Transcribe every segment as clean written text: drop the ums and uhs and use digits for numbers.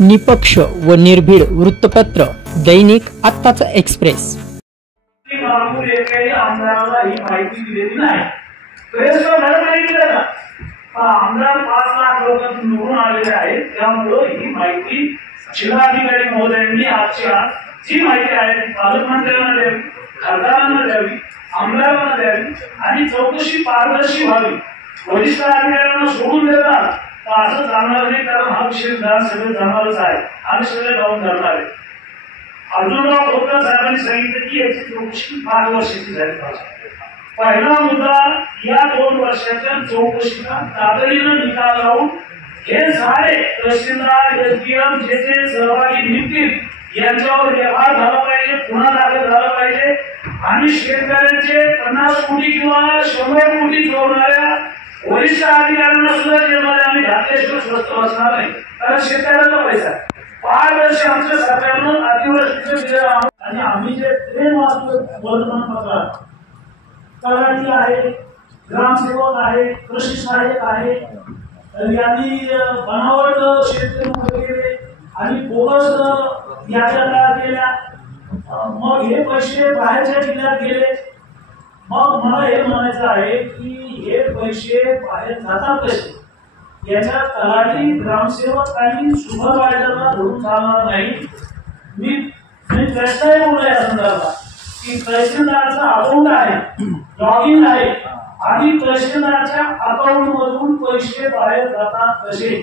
निपक्ष व निर्भीड वृत्तपत्र दैनिक आत्ताचा एक्सप्रेस। आमदाराला ही माहिती दिलेली नाही। आमदार 5 लाख लोक निवडून आलेले आहेत, त्यामुळे ही माहिती जिल्हाधिकारी महोदयांनी आजच्या जी माहिती आहे ती पालकमंत्र्यांना द्यावी, खासदारांना द्यावी, आमदारांना द्यावी आणि चौकशी पारदर्शी व्हावी। वरिष्ठ अधिकाऱ्यांना सोडून देतात असं जाणार नाही, कारण हा विषय सगळे जाणारच आहे आणि सगळे जाऊन जाणार आहे। अर्जुनराव खोतकर साहेबांनी सांगितलं की याची चौकशी 5 वर्षाची झाली पाहिजे। पहिला मुद्दा, या 2 वर्षाच्या चौकशीचा तातडीनं निकाल लावून हे सारे तहसीलदार एसडीएम जे सहभागी निघतील यांच्यावर व्यवहार झाला पाहिजे, गुन्हा दाखल झाला पाहिजे आणि शेतकऱ्यांचे 50 कोटी किंवा 100 कोटी चोरणाऱ्या वरिष्ठ अधिकाऱ्यांना सुद्धा जेलमध्ये आम्ही घातल्याशिवाय स्वस्त बसणार नाही, कारण शेतकऱ्याचा पैसा 5 वर्ष आमच्या सरकारनं अतिवृष्टीचं दिलं आणि आम्ही जे प्रेम वाचतो वर्तमानपत्रात तलाठी आहे, ग्रामसेवक आहे, कृषी सहाय्यक आहे, यांनी बनावट शेतकरी वगैरे आणि बोगस याद्या तयार केल्या, मग हे पैसे बाहेरच्या जिल्ह्यात गेले। मग मला हे म्हणायचं आहे की हे पैसे बाहेर जातात कसे, याच्या तलाठी, ग्रामसेवक आणि सुपरवायझरला धरून चालणार नाही। मी प्रश्नही बोलला या संदर्भात की तहसीलदारचा अकाउंट आहे, लॉग इन आहे आणि तहसीलदारच्या अकाउंट मधून पैसे बाहेर जातात कसे।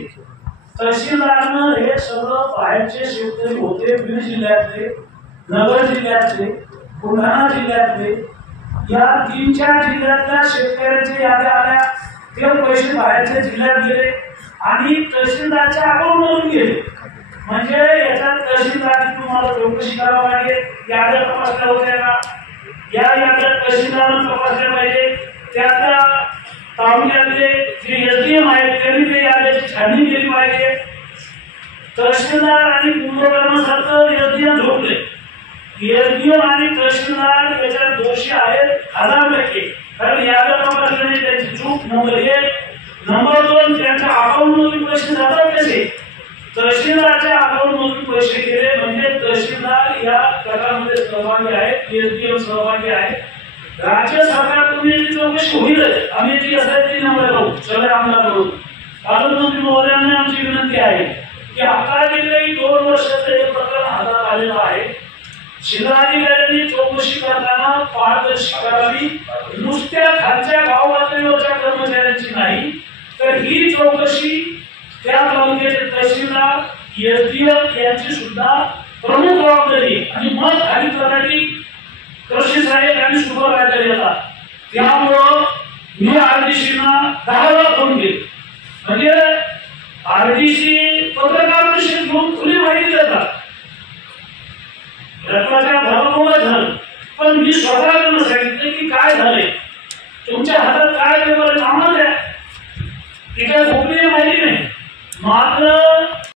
तहसीलदारनं हे सगळं बाहेरचे शेतकरी होते, बीड जिल्ह्यातले, नगर जिल्ह्यातले, बुलढाणा जिल्ह्यातले, या 3-4 जिल्ह्यातल्या शेतकऱ्यांच्या याद्या आल्या, ते पैसे बाहेरच्या जिल्ह्यात गेले आणि तहसीलदारच्या अकाउंट मधून गेले। म्हणजे याच्यात तहसीलदारची तुम्हाला चौकशी करावी लागेल, याद्या तपासल्या होत्या का, या याद्या तहसीलदारांना तपासल्या पाहिजे, त्यातल्या तालुक्यातले जे एसडीएम आहेत त्यांनी ते याद्याची छाननी केली पाहिजे। तहसीलदार आणि कुंभकर्णासारखं एसडीएम झोपले, एसडीएम आणि तहसीलदार याच्यात दोषी आहेत 1000%, कारण याद्या तपासल्याने त्यांची चूक नंबर 1, नंबर 2 त्यांच्या अकाउंट मधून पैसे जातात कसे, तहसीलदारच्या अकाउंट मधून पैसे गेले म्हणजे तहसीलदार या प्रकारामध्ये सहभागी आहेत, एसडीएम सहभागी आहेत। राज्य सरकारकडून याची चौकशी होईलच, आम्ही याची एसआयटी नंबर लावू सगळ्या आमदारांकडून। पालकमंत्री महोदयांना आमची विनंती आहे की आता गेले 2 वर्षाचं हे प्रकरण हातात आलेलं आहे, जिल्हाधिकाऱ्यांनी चौकशी करताना पारदर्शी करावी, नुसत्या खालच्या गाव पातळीवरच्या कर्मचाऱ्यांची नाही, तर ही चौकशी त्या तालुक्याचे तहसीलदार, एसडीएम यांची सुद्धा प्रमुख जबाबदारी आणि मग खाली तलाठी, कृषी सहाय्यक आणि सुपरवायझर येतात। त्यामुळं मी आरडीसीना 10 वेळा फोन केले, म्हणजे आरडीसी पत्रकार परिषद घेऊन खुली माहिती देतात, रत्नाच्या धर्मामुळे झालं, पण मी स्वतःकडून सांगितलं की काय झालंय, तुमच्या हातात काय पेपर आम्हाला द्या, ती काय गोपनीय माहिती नाही। मात्र